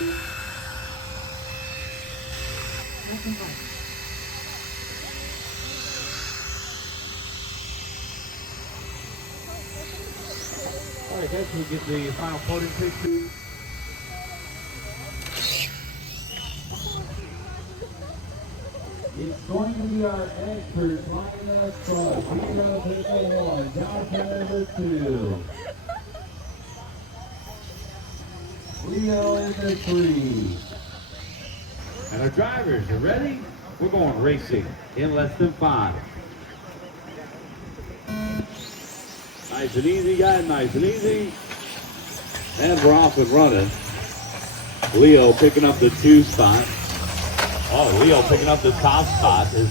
All right, guys, we get the final podium picture. It's going to be our expert lineup from 0 to 1, Johnson number 2. Leo in the 3. And our drivers are ready. We're going racing in less than 5. Nice and easy, guys, nice and easy. And we're off and running. Leo picking up the 2 spot. Oh, Leo picking up the top spot as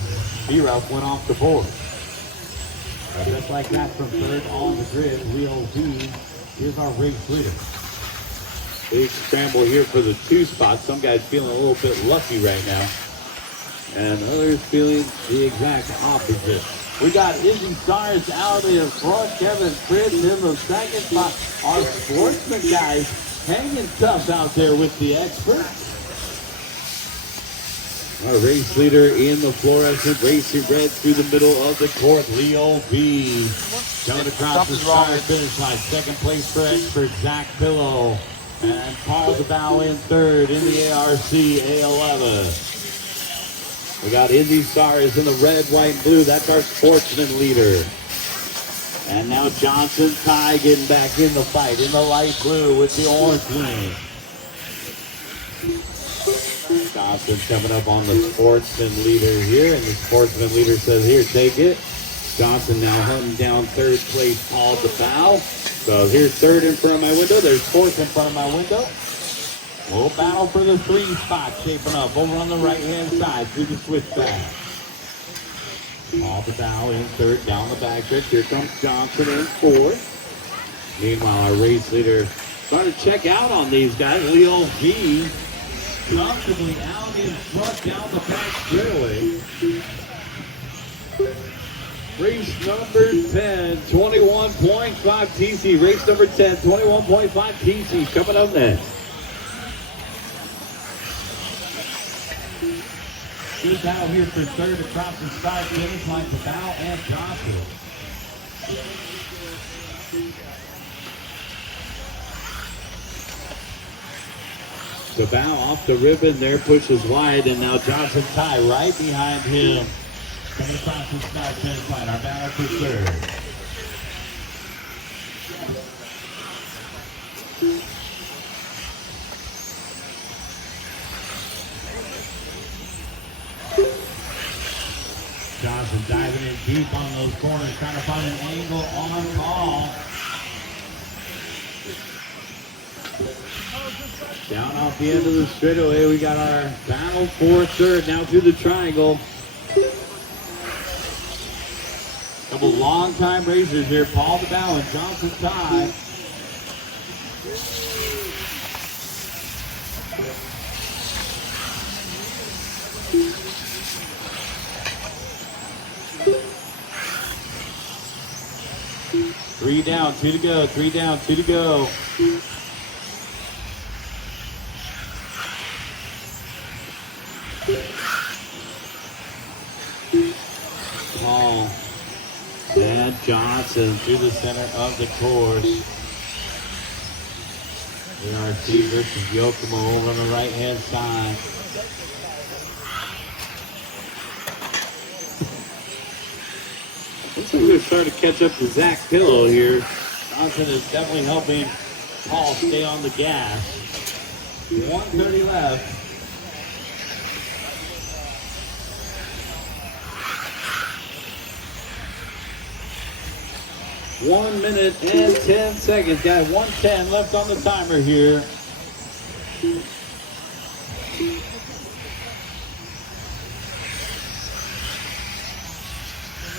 B-Ruff went off the board. Just like that from third on the grid, Leo V is our race leader. Big scramble here for the 2 spot. Some guys feeling a little bit lucky right now. And others feeling the exact opposite. We got Izzy Stars out in front. Kevin Fritz in the second spot. Our Sportsman guys hanging tough out there with the expert. Our race leader in the fluorescent racing red through the middle of the court, Leo B. Coming across the start finish line. Second place for expert Zach Pillow. And Paul DeBow in third in the ARC A11. We got Izzy Stars in the red, white, and blue. That's our Sportsman leader. And now Johnson Ty getting back in the fight in the light blue with the orange wing. Johnson coming up on the Sportsman leader here, and the Sportsman leader says, here, take it. Johnson now hunting down third place, Paul DeBow. So here's third in front of my window. There's fourth in front of my window. We'll battle for the 3 spot shaping up over on the right-hand side through the switchback. Paul DeBow in third down the backstretch. Here comes Johnson in fourth. Meanwhile, our race leader starting to check out on these guys. Leo V comfortably out in front down the back straightaway. Race number 10, 21.5 TC. Race number 10, 21.5 TC coming up next. Good battle here for third across the start finish line for Bow and Johnson. So Bow off the ribbon there, pushes wide, and now Johnson Ty right behind him. Coming across the start finish line, our battle for third. Johnson diving in deep on those corners, trying to find an angle on call. Down off the end of the straightaway, we got our battle for third. Now through the triangle. Couple long-time racers here, Paul DeBow and Johnson Ty. Three down, 2 to go. 3 down, 2 to go. Paul and Johnson through the center of the course. ARC versus Yokomo over on the right-hand side. Looks like we're starting to catch up to Zach Pillow here. Johnson is definitely helping Paul stay on the gas. 1:30 left. One minute and 10 seconds. Got 1:10 left on the timer here.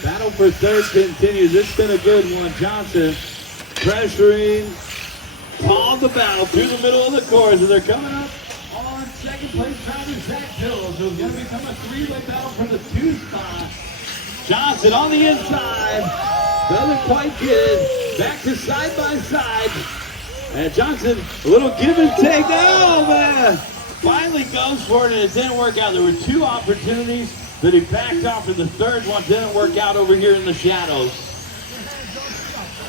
Battle for third continues. It's been a good one. Johnson pressuring Paul DeBow through the middle of the course. And they're coming up on second place driver Zach Hill. So it's going to become a 3-way battle for the 2 spot. Johnson on the inside. Doesn't quite get it. Back to side by side. And Johnson, a little give and take. Oh, man. Finally goes for it, and it didn't work out. There were 2 opportunities that he backed off, and the third one didn't work out over here in the shadows.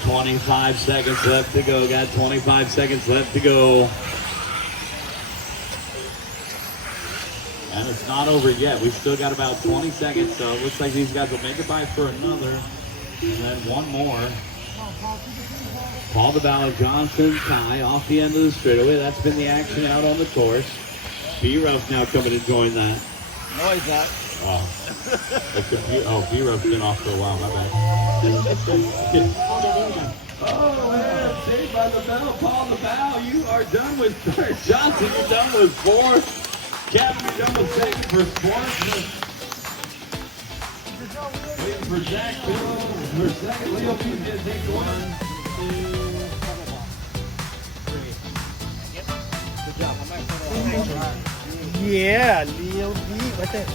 25 seconds left to go. Got 25 seconds left to go. And it's not over yet. We've still got about 20 seconds, so it looks like these guys will make it by for another. And then one more. Paul DeBallo, Johnson, Ty off the end of the straightaway. That's been the action out on the course. B-Ruff's now coming to join that. No, he's not. B-Ruff's been off for a while, my bad. Oh, man, saved by the bell. Paul DeBallo, you are done with third. Johnson, you're done with fourth. Kevin, you're done with second for Sportsman. Waiting for Zach Bill for second. Leo P's going to take 1, 2, 3. Good job. Yeah, Leo B. Right there.